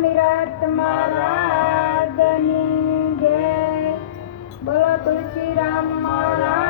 નિરત મહારાજની જય. બોલો તુલસી રામ મહારાજ.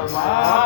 amar.